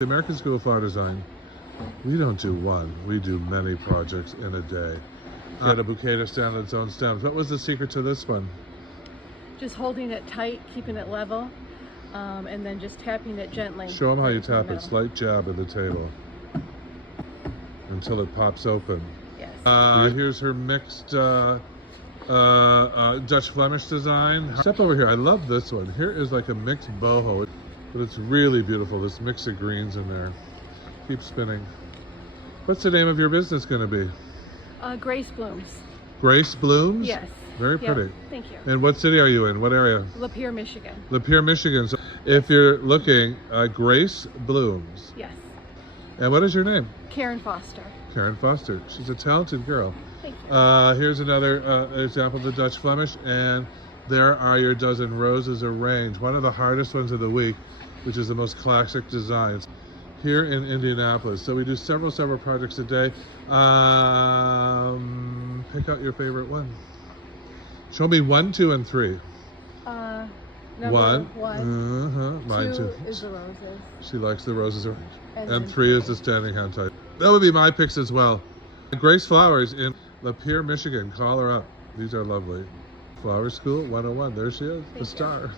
The American School of Flower Design, we don't do one, we do many projects in a day. Get a bouquet to stand on its own stems. What was the secret to this one? Just holding it tight, keeping it level, and then just tapping it gently. Show them how you into the tap it. middle. Slight jab at the table until it pops open. Yes. Here's her mixed Dutch Flemish design. Step over here. I love this one. Here is like a mixed boho, but it's really beautiful. This mix of greens in there. Keep spinning. What's the name of your business going to be? Grace Blooms. Grace Blooms? Yes. Very pretty. Yes. Thank you. And what city are you in? What area? Lapeer, Michigan. Lapeer, Michigan. So if you're looking, Grace Blooms. Yes. And what is your name? Karen Foster. Karen Foster. She's a talented girl. Thank you. Here's another example of the Dutch Flemish, and there are your dozen roses arranged. One of the hardest ones of the week, which is the most classic designs here in Indianapolis. So we do several projects a day. Pick out your favorite one. Show me 1, 2, and 3. Number one. Mine two too. is the roses. She likes the roses orange. And And then 3 is the standing hand type. That would be my picks as well. Grace Flowers in Lapeer, Michigan. Call her up. These are lovely. Flower School 101. There she is, the Thank you. star.